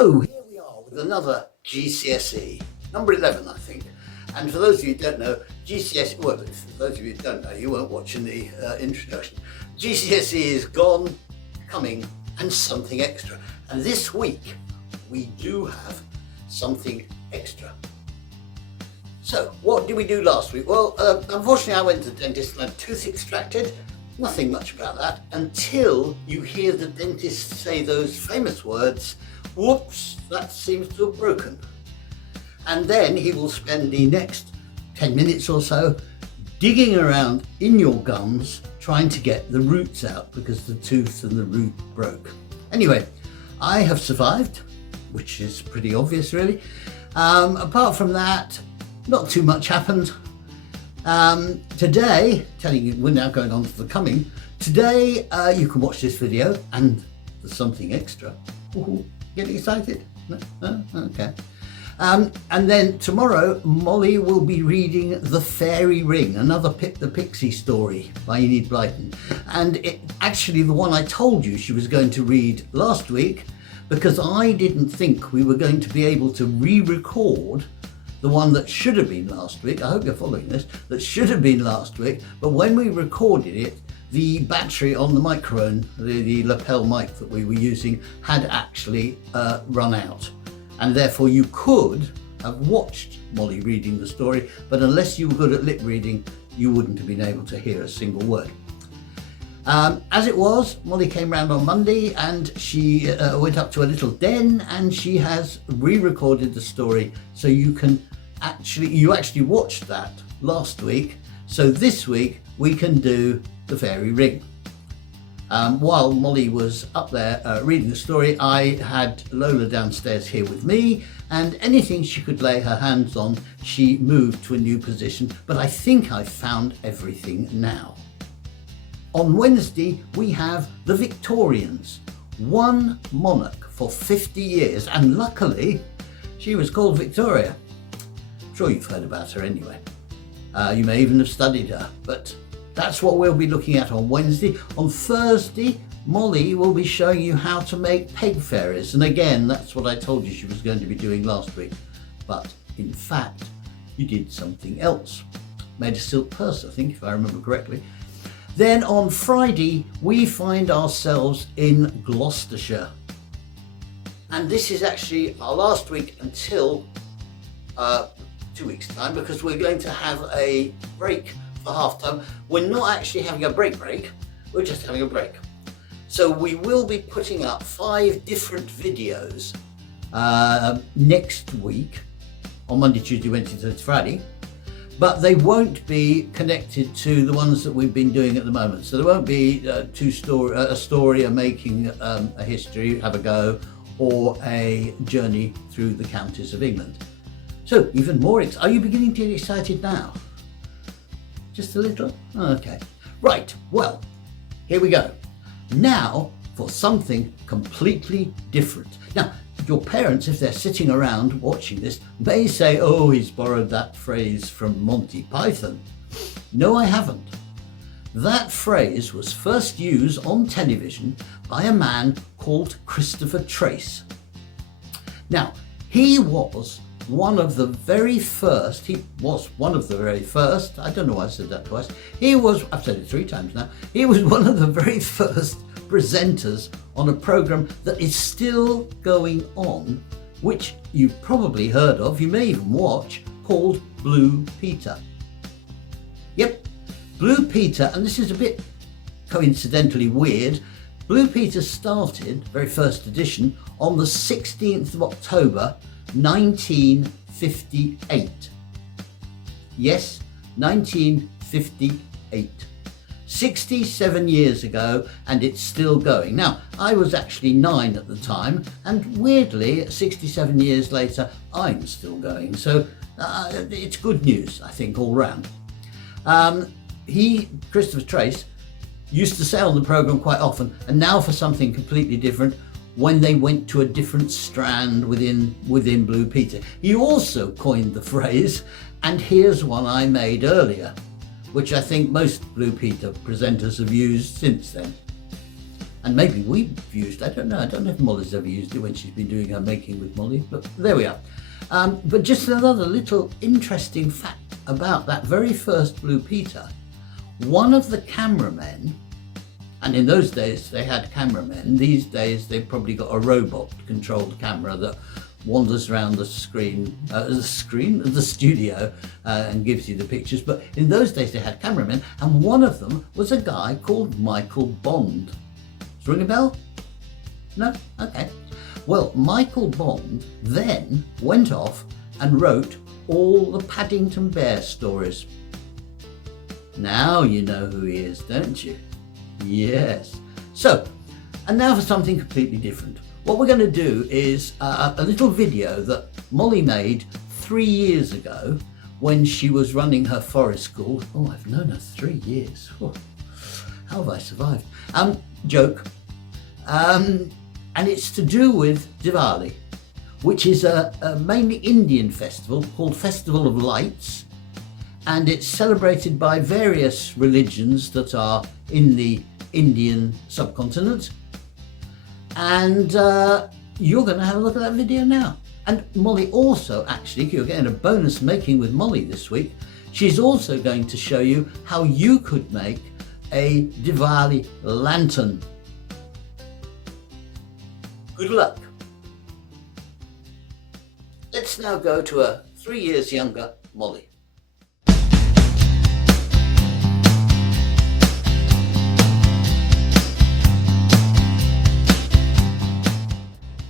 So here we are with another Gcse, number 11 I think. And for those of you who don't know, Gcse, well, for those of you who don't know, you weren't watching the introduction. Gcse is gone, coming, and something extra. And this week, we do have something extra. So, what did we do last week? Well, unfortunately I went to the dentist and had a tooth extracted. Nothing much about that until you hear the dentist say those famous words, whoops, that seems to have broken. And then he will spend the next 10 minutes or so digging around in your gums trying to get the roots out because the tooth and the root broke. Anyway, I have survived, which is pretty obvious really. Apart from that, not too much happened. Today, telling you we're now going on to the coming. Today you can watch this video and there's something extra. Ooh, getting excited? No? Okay. And then tomorrow Molly will be reading The Fairy Ring, another Pip the Pixie story by Enid Blyton. And it actually the one I told you she was going to read last week, because I didn't think we were going to be able to re-record the one that should have been last week. I hope you're following this. That should have been last week, but when we recorded it, the battery on the microphone, the lapel mic that we were using, had actually run out. And therefore you could have watched Molly reading the story, but unless you were good at lip reading, you wouldn't have been able to hear a single word. As it was, Molly came round on Monday and she went up to a little den and she has re-recorded the story, so you actually watched that last week, so this week we can do The Fairy Ring. While Molly was up there reading the story, I had Lola downstairs here with me, and anything she could lay her hands on, she moved to a new position, but I think I've found everything now. On Wednesday, we have the Victorians, one monarch for 50 years, and luckily she was called Victoria. I'm sure you've heard about her anyway. You may even have studied her, but that's what we'll be looking at on Wednesday. On Thursday, Molly will be showing you how to make peg fairies. And again, that's what I told you she was going to be doing last week. But in fact, you did something else. Made a silk purse, I think, if I remember correctly. Then on Friday, we find ourselves in Gloucestershire. And this is actually our last week until 2 weeks' time, because we're going to have a break for half time. We're not actually having a break, we're just having a break. So we will be putting up 5 different videos next week on Monday, Tuesday, Wednesday, Thursday, Friday, but they won't be connected to the ones that we've been doing at the moment. So there won't be a story, a making a history, have a go, or a journey through the counties of England. So even more, are you beginning to get excited now? Just a little? Okay. Right, well, here we go. Now for something completely different. Now, your parents, if they're sitting around watching this, may say, oh, he's borrowed that phrase from Monty Python. No, I haven't. That phrase was first used on television by a man called Christopher Trace. Now, he was one of the very first, I don't know why I said that twice, I've said it 3 times now, he was one of the very first presenters on a program that is still going on, which you've probably heard of, you may even watch, called Blue Peter. Yep, Blue Peter, and this is a bit coincidentally weird, Blue Peter started, very first edition, on the 16th of October 1958. Yes, 1958. 67 years ago, and it's still going. Now, I was actually 9 at the time, and weirdly, 67 years later, I'm still going. So it's good news, I think, all round. Christopher Trace, used to say on the program quite often, and now for something completely different, when they went to a different strand within Blue Peter. He also coined the phrase, and here's one I made earlier, which I think most Blue Peter presenters have used since then. And maybe we've used, I don't know if Molly's ever used it when she's been doing her making with Molly, but there we are. But just another little interesting fact about that very first Blue Peter. One of the cameramen, and in those days they had cameramen, these days they've probably got a robot controlled camera that wanders around the studio and gives you the pictures, but in those days they had cameramen, and one of them was a guy called Michael Bond. Does it ring a bell? No? Okay. Well, Michael Bond then went off and wrote all the Paddington Bear stories. Now you know who he is, don't you? Yes. So, and now for something completely different. What we're going to do is a little video that Molly made 3 years ago when she was running her forest school. Oh, I've known her 3 years. Oh, how have I survived? Joke. And it's to do with Diwali, which is a mainly Indian festival called Festival of Lights. And it's celebrated by various religions that are in the Indian subcontinent. And you're going to have a look at that video now. And Molly also, actually, you're getting a bonus making with Molly this week. She's also going to show you how you could make a Diwali lantern. Good luck. Let's now go to a 3 years younger Molly.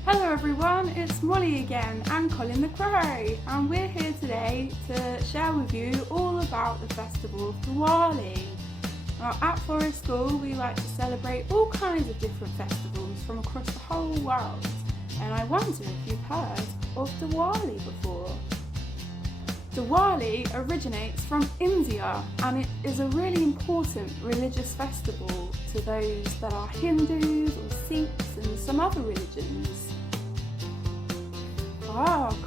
Hello everyone, it's Molly again and Colin the Crow, and we're here today to share with you all about the festival of Diwali. Now, at Forest School we like to celebrate all kinds of different festivals from across the whole world, and I wonder if you've heard of Diwali before. Diwali originates from India, and it is a really important religious festival to those that are Hindus or Sikhs and some other religions.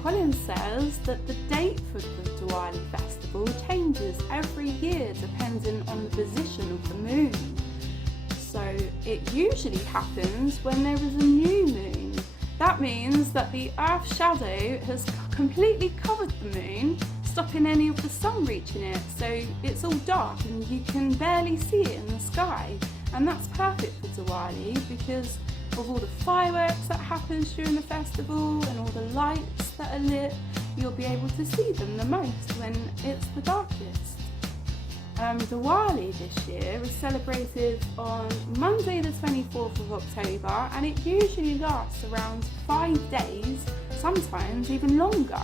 Colin says that the date for the Diwali festival changes every year depending on the position of the moon. So it usually happens when there is a new moon. That means that the Earth's shadow has completely covered the moon, stopping any of the sun reaching it, so it's all dark and you can barely see it in the sky. And that's perfect for Diwali because of all the fireworks that happens during the festival and all the lights that are lit. You'll be able to see them the most when it's the darkest. Diwali this year is celebrated on Monday the 24th of October, and it usually lasts around 5 days, sometimes even longer.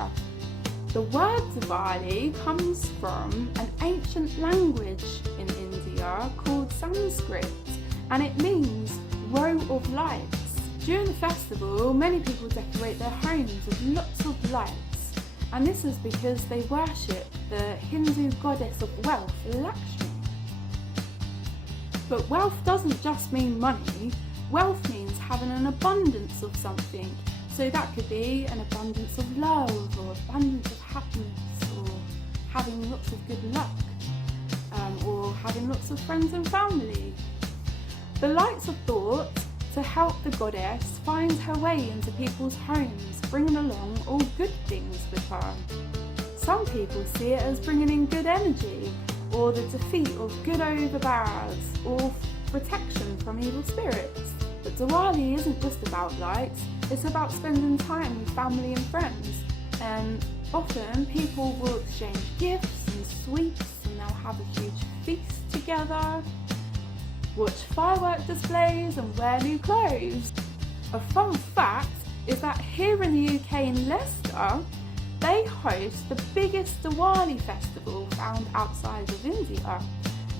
The word Diwali comes from an ancient language in India called Sanskrit, and it means row of lights. During the festival, many people decorate their homes with lots of lights, and this is because they worship the Hindu goddess of wealth, Lakshmi. But wealth doesn't just mean money. Wealth means having an abundance of something. So that could be an abundance of love, or abundance of happiness, or having lots of good luck, or having lots of friends and family. The lights are thought to help the goddess find her way into people's homes, bringing along all good things with her. Some people see it as bringing in good energy, or the defeat of good over bad, or protection from evil spirits. But Diwali isn't just about lights, it's about spending time with family and friends. And often people will exchange gifts and sweets, and they'll have a huge feast together, watch firework displays and wear new clothes. A fun fact is that here in the UK in Leicester, they host the biggest Diwali festival found outside of India.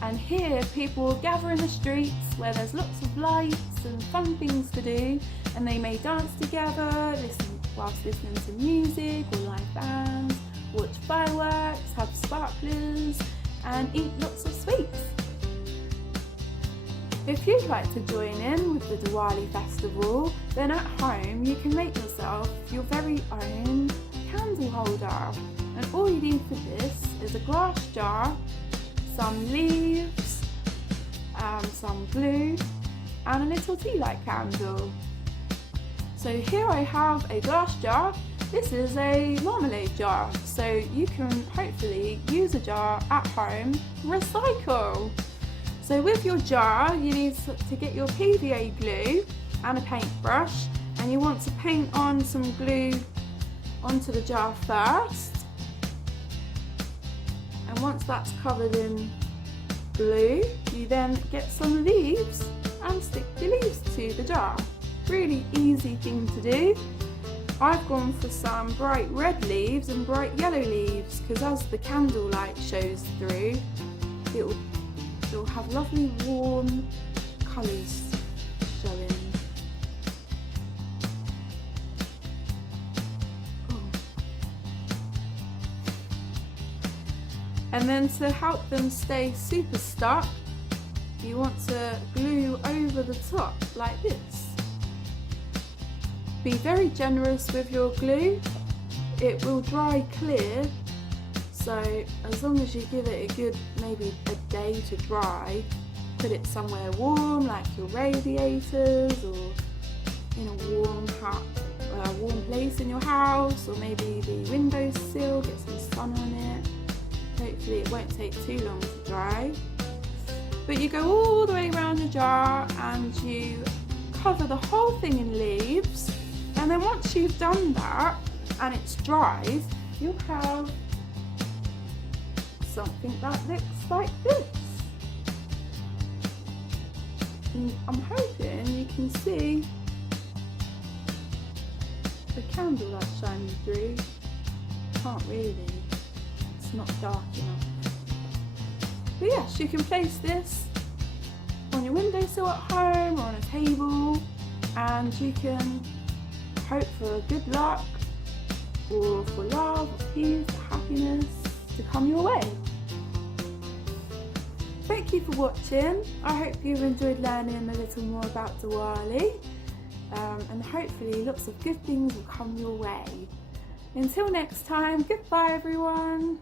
And here people will gather in the streets where there's lots of lights and fun things to do, and they may dance together, whilst listening to music or live bands, watch fireworks, have sparklers and eat lots of sweets. If you'd like to join in with the Diwali festival, then at home you can make yourself your very own candle holder. And all you need for this is a glass jar, some leaves, some glue, and a little tea light candle. So here I have a glass jar. This is a marmalade jar, so you can hopefully use a jar at home, recycle. So with your jar, you need to get your PVA glue and a paintbrush, and you want to paint on some glue onto the jar first. And once that's covered in glue, you then get some leaves and stick your leaves to the jar. Really easy thing to do. I've gone for some bright red leaves and bright yellow leaves because as the candle light shows through, it'll have lovely warm colours showing. And then to help them stay super stuck, you want to glue over the top like this. Be very generous with your glue. It will dry clear, so as long as you give it a good maybe a day to dry, put it somewhere warm like your radiators or in a warm place in your house, or maybe the windowsill, get some sun on it. Hopefully it won't take too long to dry. But you go all the way around the jar and you cover the whole thing in leaves, and then once you've done that and it's dried, you'll have something that looks like this. And I'm hoping you can see the candle that's shining through. Can't really. It's not dark enough. But yes, you can place this on your windowsill at home or on a table, and you can hope for good luck or for love, or peace, or happiness to come your way. Thank you for watching. I hope you've enjoyed learning a little more about Diwali, and hopefully lots of good things will come your way. Until next time, goodbye everyone.